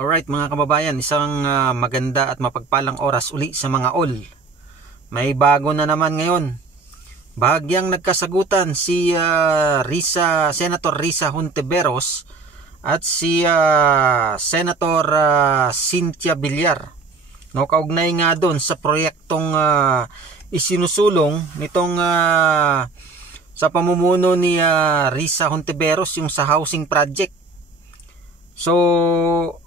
Alright mga kababayan, isang maganda at mapagpalang oras uli sa mga all. May bago na naman ngayon. Bahagyang nagkasagutan si Senator Risa Hontiveros at si Senator Cynthia Villar. No, kaugnay nga doon sa proyektong isinusulong nitong sa pamumuno ni Risa Hontiveros, yung sa housing project. So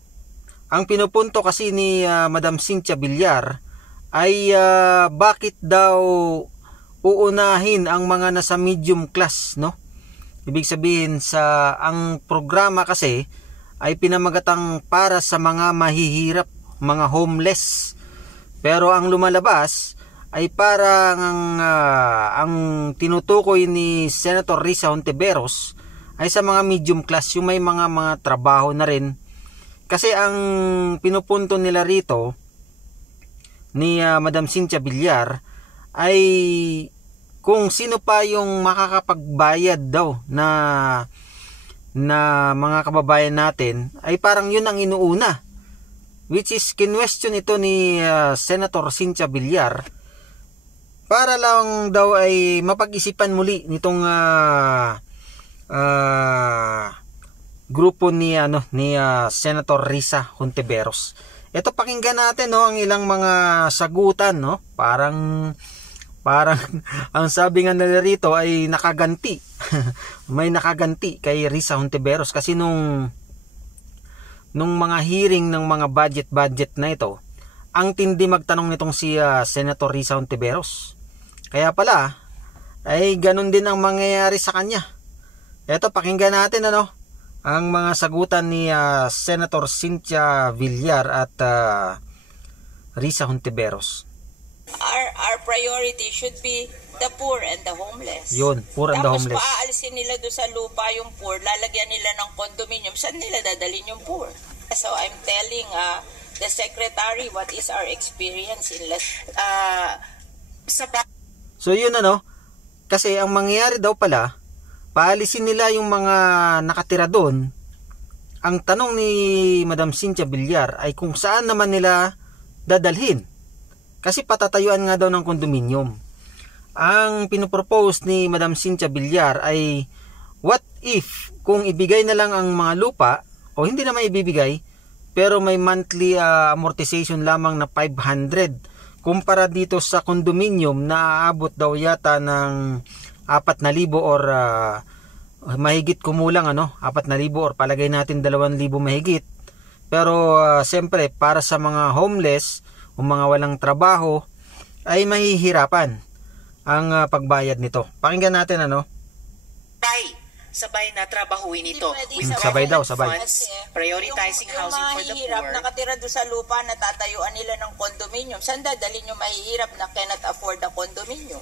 ang pinupunto kasi ni Madam Cynthia Villar ay bakit daw uunahin ang mga nasa medium class, no? Ibig sabihin ang programa kasi ay pinamagatang para sa mga mahihirap, mga homeless. Pero ang lumalabas ay parang ang tinutukoy ni Senator Risa Hontiveros ay sa mga medium class, yung may mga trabaho na rin. Kasi ang pinupunto nila rito ni Madam Cynthia Villar ay kung sino pa yung makakapagbayad daw na mga kababayan natin, ay parang yun ang inuuna. Which is kinwestiyon ito ni Senator Cynthia Villar para lang daw ay mapag-isipan muli nitong grupo ni Senator Risa Hontiveros. Ito, pakinggan natin, no, ang ilang mga sagutan, no? Parang ang sabi nga nila rito ay nakaganti. May nakaganti kay Risa Hontiveros kasi nung mga hearing ng mga budget na ito, ang tindi magtanong nitong si Senator Risa Hontiveros. Kaya pala ay ganun din ang mangyayari sa kanya. Ito, pakinggan natin, ang mga sagutan ni Senator Cynthia Villar at Risa Hontiveros. Our priority should be the poor and the homeless. Yun, poor and the homeless. Tapos paalisin nila doon sa lupa yung poor, lalagyan nila ng condominium. Saan nila dadalhin yung poor? So I'm telling the secretary what is our experience in So yun, kasi ang mangyayari daw pala, paalisin nila yung mga nakatira doon. Ang tanong ni Madam Cynthia Villar ay kung saan naman nila dadalhin. Kasi patatayuan nga daw ng kondominium. Ang pinopropose ni Madam Cynthia Villar ay what if kung ibigay na lang ang mga lupa, o hindi naman ibibigay, pero may monthly amortization lamang na 500 kumpara dito sa kondominium na aabot daw yata ng 4,000 or mahigit kumulang 4,000 or palagay natin 2,000 mahigit. Pero siyempre para sa mga homeless o mga walang trabaho ay mahihirapan ang pagbayad nito. Pakinggan natin sabay na trabahuin ito. Sabay daw, sabay. Prioritizing housing for the poor. Nakatira doon sa lupa, natatayuan nila ng condominium. Saan dadalhin yung mahihirap na cannot afford the condominium?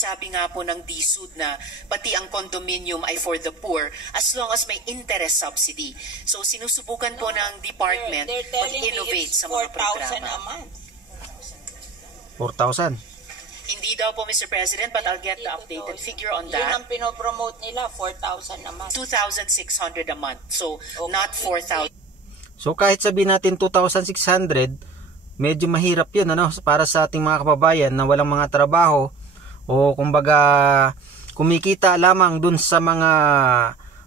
Sabi nga po ng DSUD na pati ang condominium ay for the poor as long as may interest subsidy. So sinusubukan po ng department mag-innovate sa mga programa. 4,000 a month. 4,000? Hindi daw po, Mr. President, but I'll get the updated figure on that. Yun ang pinopromote nila, 4,000 a month. 2,600 a month. So, not 4,000. So, kahit sabihin natin 2,600, medyo mahirap yun, para sa ating mga kababayan na walang mga trabaho o kumbaga kumikita lamang dun sa mga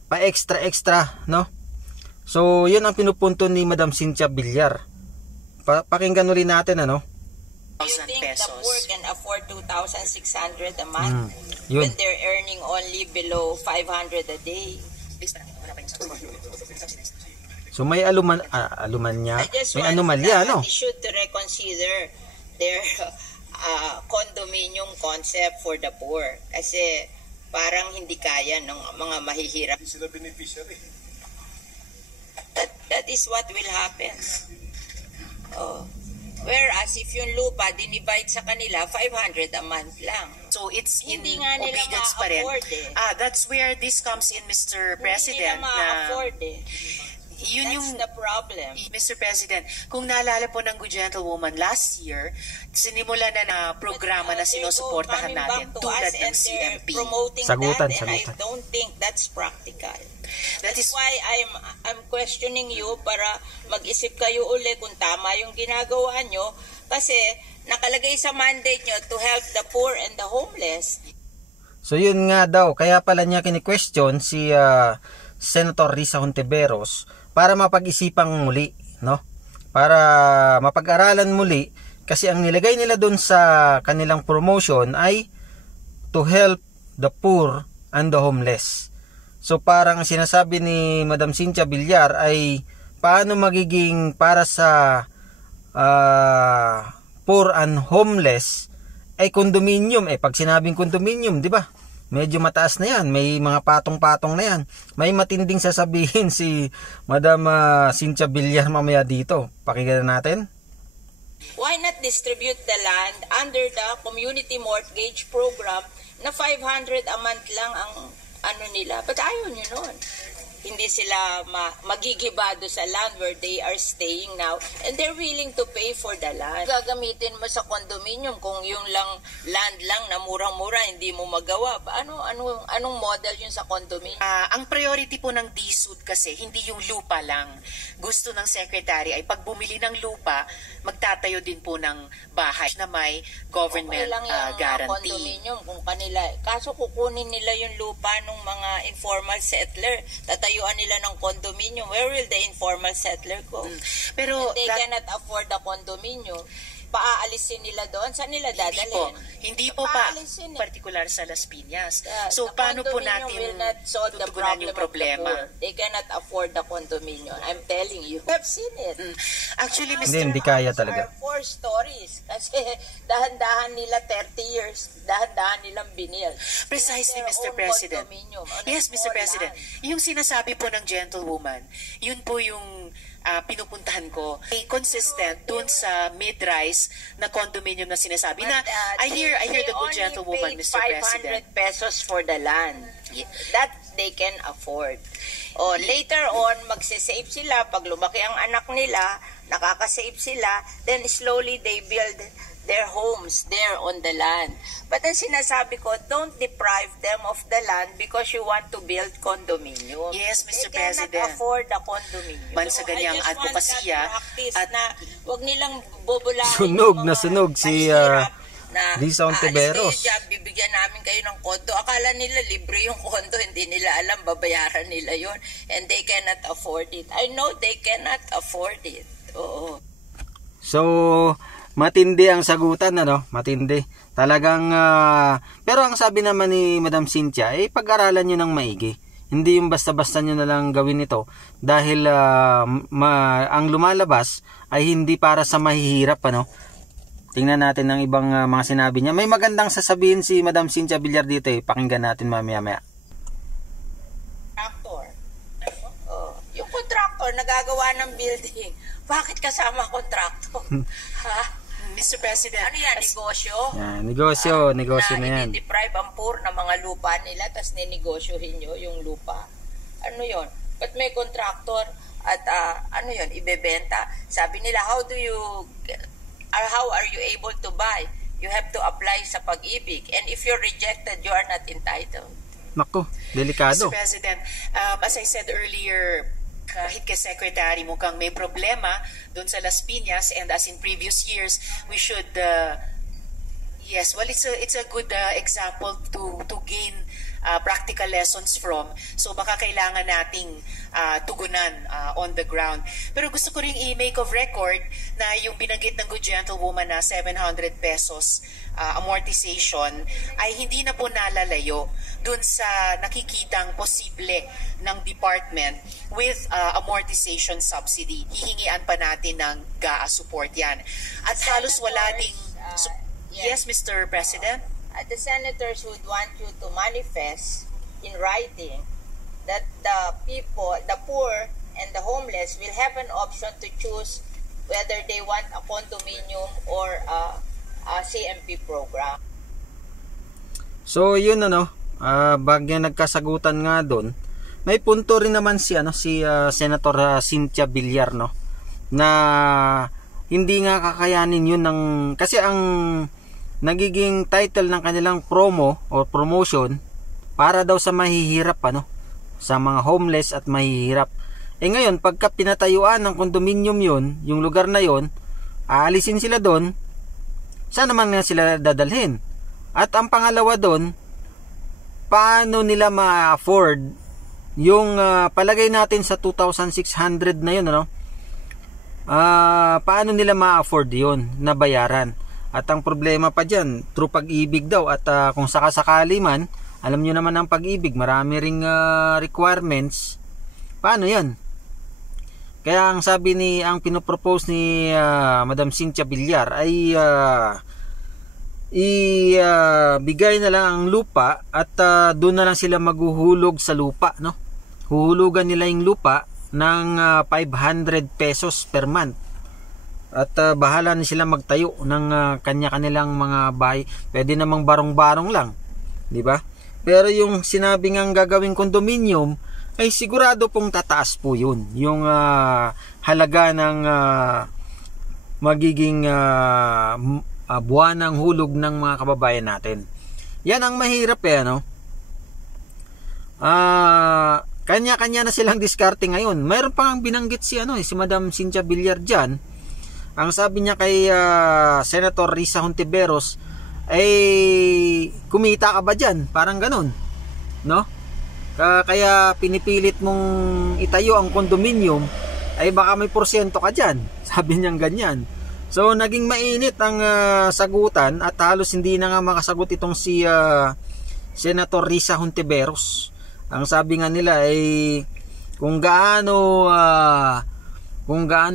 pa-extra, no? So, yun ang pinupunto ni Madam Cynthia Villar. Pakinggan ulit natin, You think pesos. the poor can afford 2,600 a month Yun. when they're earning only below 500 a day? So may anomalya, They should reconsider their condominium concept for the poor. Kasi parang hindi kaya ng mga mahihirap. Hindi sila beneficiary. That is what will happen. Whereas if yung lupa dinivide sa kanila 500 a month lang. So it's Hindi in nga nila obedience pa rin. ma-afford That's where this comes in, Mr. President. Hindi nila ma-afford Yun That's the problem. Mr. President, kung naalala po ng Good Gentlewoman last year, sinimula na programa na sinusuportahan natin tulad ng CMP. Sagutan. And I don't think that's practical. That's why I'm questioning you para mag-isip kayo uli kung tama yung ginagawa nyo kasi nakalagay sa mandate nyo to help the poor and the homeless. So yun nga daw, kaya pala niya kini-question si Senator Risa Hontiveros para mapag-isipang muli, no? Para mapag-aralan muli kasi ang nilagay nila doon sa kanilang promotion ay to help the poor and the homeless. So parang sinasabi ni Madam Cynthia Villar ay paano magiging para sa poor and homeless ay condominium. Pag sinabing condominium, di ba? Medyo mataas na yan. May mga patong-patong na yan. May matinding sasabihin si Madam Cynthia Villar mamaya dito. Pakinggan natin. Why not distribute the land under the community mortgage program na 500 a month lang ang ano nila? But ayaw nyo nun. Hindi sila magigibado sa land where they are staying now and they're willing to pay for the land. Gagamitin mo sa condominium kung yung land lang na murang-mura hindi mo magawa. Anong model yun sa condominium? Ang priority po ng DSUD kasi hindi yung lupa lang. Gusto ng Secretary ay pag bumili ng lupa, magtatayo din po ng bahay na may government guarantee. Condominium kung kanila. Kaso kukunin nila yung lupa ng mga informal settler. Tatayuan nila ng condominium. Where will the informal settler go? Pero they cannot afford the condominium. Paaalisin nila doon? Saan nila dadalhin? Hindi po pa particular sa Las Piñas. So paano po natin tutugunan yung problema? They cannot afford the condominium. I'm telling you. I've seen it. Actually, Mr. Hindi kaya talaga. 4 stories. Kasi dahan-dahan nila 30 years. Dahan-dahan nilang binil. Precisely, Mr. President. Yes, Mr. President. Yung sinasabi po ng gentlewoman, yun po yung pinupuntahan ko. Consistent dun sa mid-rise na condominium na sinasabi na I hear the Good Gentlewoman, Mr. President. 500 pesos for the land. That they can afford. Later on, magsisave sila. Pag lumaki ang anak nila, nakakasave sila, then slowly they build their homes there on the land. But ang sinasabi ko, don't deprive them of the land because you want to build condominium. Yes, Mr. They President. cannot afford the condominium. Bansa ganyang advokasya at na wag nilang bobolahin. Sunog si Risa Hontiveros. Bibigyan namin kayo ng kondo. Akala nila libre yung kondo, hindi nila alam babayaran nila yon and they cannot afford it. I know they cannot afford it. Oo. So matindi ang sagutan, matindi. Talagang, pero ang sabi naman ni Madam Cynthia, pag-aralan nyo ng maigi. Hindi yung basta-basta nyo na lang gawin ito. Dahil ang lumalabas ay hindi para sa mahihirap, Tingnan natin ng ibang mga sinabi niya. May magandang sasabihin si Madam Cynthia Villar dito, Pakinggan natin mamaya-maya. Yung contractor nagagawa ng building, bakit kasama contractor? Ha? Mr. President. Ano yan, negosyo? Negosyo na yan. I-deprive ang poor ng mga lupa nila, tapos ninegosyohin nyo yung lupa. Ano yon? But may contractor at ibebenta. Sabi nila, how are you able to buy? You have to apply sa Pag-ibig. And if you're rejected, you are not entitled. Nako, delikado. Mr. President, as I said earlier, kahit kay Secretary mukhang may problema doon sa Las Piñas, and as in previous years, we should it's a good example to gain practical lessons from. So baka kailangan nating tugunan on the ground. Pero gusto ko ring i-make of record na yung binanggit ng Good Gentlewoman na 700 pesos amortization ay hindi na po nalalayo dun sa nakikitang posible ng department with amortization subsidy. Hihingian pa natin ng GAA support yan. At halos wala ding... Yes, Mr. President? The senators would want you to manifest in writing that the people, the poor and the homeless will have an option to choose whether they want a condominium or a CMP program. So yun bagya nagkasagutan nga doon may punto rin naman si Senator Cynthia Villar, no, na hindi nga kakayanin yun kasi ang nagiging title ng kanilang promo or promotion para daw sa mahihirap, sa mga homeless at mahihirap. Ngayon, pagka pinatayuan ng kondominium yun, yung lugar na yun, aalisin sila doon, saan naman nga sila dadalhin? At ang pangalawa doon, paano nila ma-afford yung palagay natin sa 2,600 na yun, paano nila ma-afford yun na bayaran? At ang problema pa dyan, through Pag-ibig daw, at kung sakasakali man, alam nyo naman ang Pag-ibig, marami ring requirements. Paano yan? Kaya ang sabi ang pinopropose ni Madam Cynthia Villar ay bigay na lang ang lupa at doon na lang sila maghuhulog sa lupa, no? Huhulugan nila yung lupa ng 500 pesos per month. At bahala na sila magtayo ng kanya-kanilang mga bahay. Pwede namang barong-barong lang, di ba? Pero yung sinabi ngang gagawing kondominium ay sigurado pong tataas po yun. Yung halaga ng magiging buwanang hulog ng mga kababayan natin. Yan ang mahirap kanya-kanya na silang diskarte ngayon. Mayroon pang binanggit si Madam Cynthia Villar dyan. Ang sabi niya kay Senator Risa Hontiveros ay kumita ka ba dyan? Parang ganun, no? Kaya pinipilit mong itayo ang kondominium ay baka may porsyento ka dyan. Sabi niyang ganyan. So naging mainit ang sagutan at halos hindi na nga makasagot itong si Senator Risa Hontiveros. Ang sabi nga nila ay kung gaano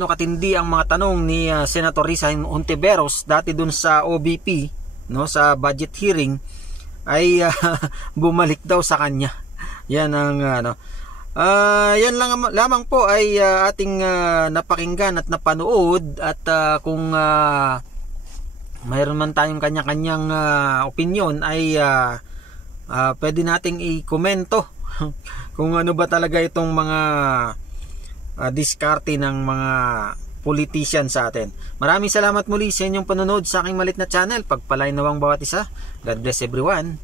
katindi ang mga tanong ni Senator Risa Hontiveros dati dun sa OBP, no, sa budget hearing, ay bumalik daw sa kanya. Yan ang yan lang lamang po ay ating napakinggan at napanood. At kung mayroon man tayong kanya-kanyang opinion ay pwede nating i-komento kung ano ba talaga itong mga diskarte ng mga politician sa atin. Maraming salamat muli sa inyong panonood sa aking malit na channel. Pagpalain nawang bawat isa. God bless everyone.